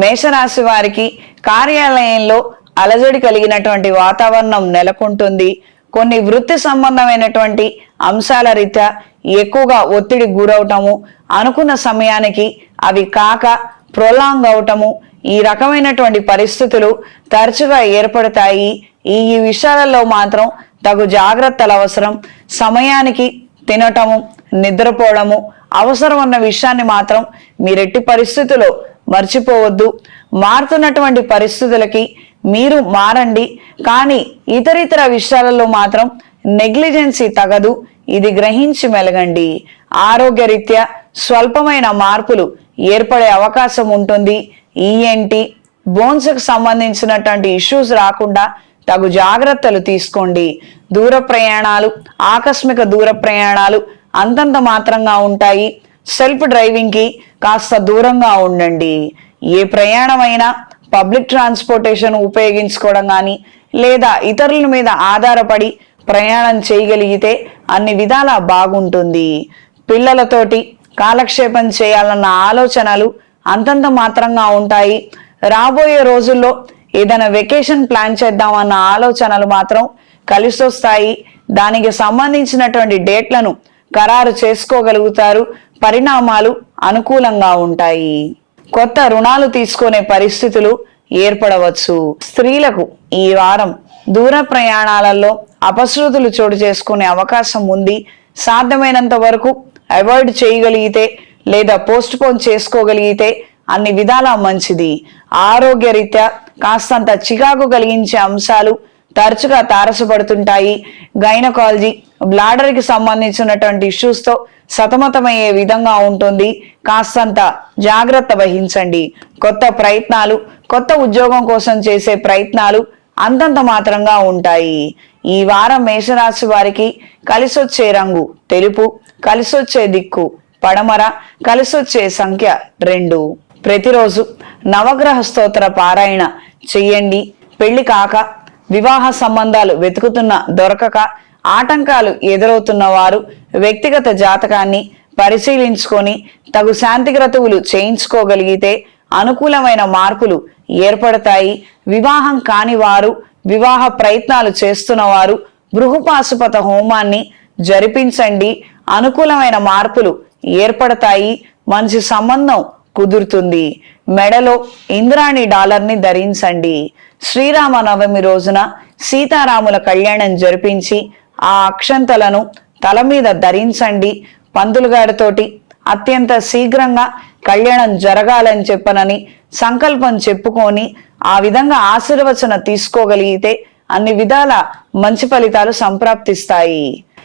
మేషరాశి వారికి కార్యాలయంలో అలజడి కలిగినటువంటి వాతావరణం నెలకొంటుంది. కొన్ని వృత్తి సంబంధమైనటువంటి అంశాల రీత్యా ఎక్కువగా ఒత్తిడికి గురవటము, అనుకున్న సమయానికి అవి కాక ప్రొలాంగ్ అవటము, ఈ రకమైనటువంటి పరిస్థితులు తరచుగా ఏర్పడతాయి. ఈ విషయాలలో మాత్రం తగు జాగ్రత్తలు అవసరం. సమయానికి తినటము, నిద్రపోవడము అవసరం అన్న విషయాన్ని మాత్రం మీరెట్టి పరిస్థితుల్లో మర్చిపోవద్దు. మారుతున్నటువంటి పరిస్థితులకి మీరు మారండి, కానీ ఇతరితర విషయాలలో మాత్రం నెగ్లిజెన్సీ తగదు. ఇది గ్రహించి మెలగండి. ఆరోగ్యరీత్యా స్వల్పమైన మార్పులు ఏర్పడే అవకాశం ఉంటుంది. ఈఎన్టీ బోన్స్కి సంబంధించినటువంటి ఇష్యూస్ రాకుండా తగు జాగ్రత్తలు తీసుకోండి. దూర ప్రయాణాలు, ఆకస్మిక దూర ప్రయాణాలు అంతంత మాత్రంగా ఉంటాయి. సెల్ఫ్ డ్రైవింగ్కి కాస్త దూరంగా ఉండండి. ఏ ప్రయాణమైనా పబ్లిక్ ట్రాన్స్పోర్టేషన్ ఉపయోగించుకోవడం కానీ లేదా ఇతరుల మీద ఆధారపడి ప్రయాణం చేయగలిగితే అన్ని విధాలా బాగుంటుంది. పిల్లలతోటి కాలక్షేపం చేయాలన్న ఆలోచనలు అంతంత మాత్రంగా ఉంటాయి. రాబోయే రోజుల్లో ఏదైనా వెకేషన్ ప్లాన్ చేద్దామన్న ఆలోచనలు మాత్రం కలిసొస్తాయి. దానికి సంబంధించినటువంటి డేట్లను ఖరారు చేసుకోగలుగుతారు. పరిణామాలు అనుకూలంగా ఉంటాయి. కొత్త రుణాలు తీసుకునే పరిస్థితులు ఏర్పడవచ్చు. స్త్రీలకు ఈ వారం దూర ప్రయాణాలలో అపశృతులు చోటు చేసుకునే అవకాశం ఉంది. సాధ్యమైనంత వరకు అవాయిడ్ చేయగలిగితే లేదా పోస్ట్ పోన్ చేసుకోగలిగితే అన్ని విధాలా మంచిది. ఆరోగ్యరీత్యా కాస్తంత చికాకు కలిగించే అంశాలు తరచుగా తారసపడుతుంటాయి. గైనకాలజీ, బ్లాడర్కి సంబంధించినటువంటి ఇష్యూస్తో సతమతమయ్యే విధంగా ఉంటుంది. కాస్తంత జాగ్రత్త వహించండి. కొత్త ప్రయత్నాలు, కొత్త ఉద్యోగం కోసం చేసే ప్రయత్నాలు అంతంత మాత్రంగా ఉంటాయి. ఈ వారం మేషరాశి వారికి కలిసొచ్చే రంగు తెలుపు, కలిసొచ్చే దిక్కు పడమర, కలిసొచ్చే సంఖ్య 2. ప్రతిరోజు నవగ్రహ స్తోత్ర పారాయణ చెయ్యండి. పెళ్లి కాక, వివాహ సంబంధాలు వెతుకుతున్న దొరకక, ఆటంకాలు ఎదురవుతున్న వారు వ్యక్తిగత జాతకాన్ని పరిశీలించుకొని తగు శాంతి క్రతువులు చేయించుకోగలిగితే అనుకూలమైన మార్పులు ఏర్పడతాయి. వివాహం కాని వారు, వివాహ ప్రయత్నాలు చేస్తున్న వారు బృహపాశుపత హోమాన్ని జరిపించండి. అనుకూలమైన మార్పులు ఏర్పడతాయి. మంచి సంబంధం కుదురుతుంది. మెడలో ఇంద్రాణి డాలర్ని ధరించండి. శ్రీరామ నవమి రోజున సీతారాముల కళ్యాణం జరిపించి ఆ అక్షంతలను తల మీద ధరించండి. పంతులు గారితోటి అత్యంత శీఘ్రంగా కళ్యాణం జరగాలని చెప్పనని సంకల్పం చెప్పుకొని ఆ విధంగా ఆశీర్వచన తీసుకోగలిగితే అన్ని విధాల మంచి ఫలితాలు సంప్రాప్తిస్తాయి.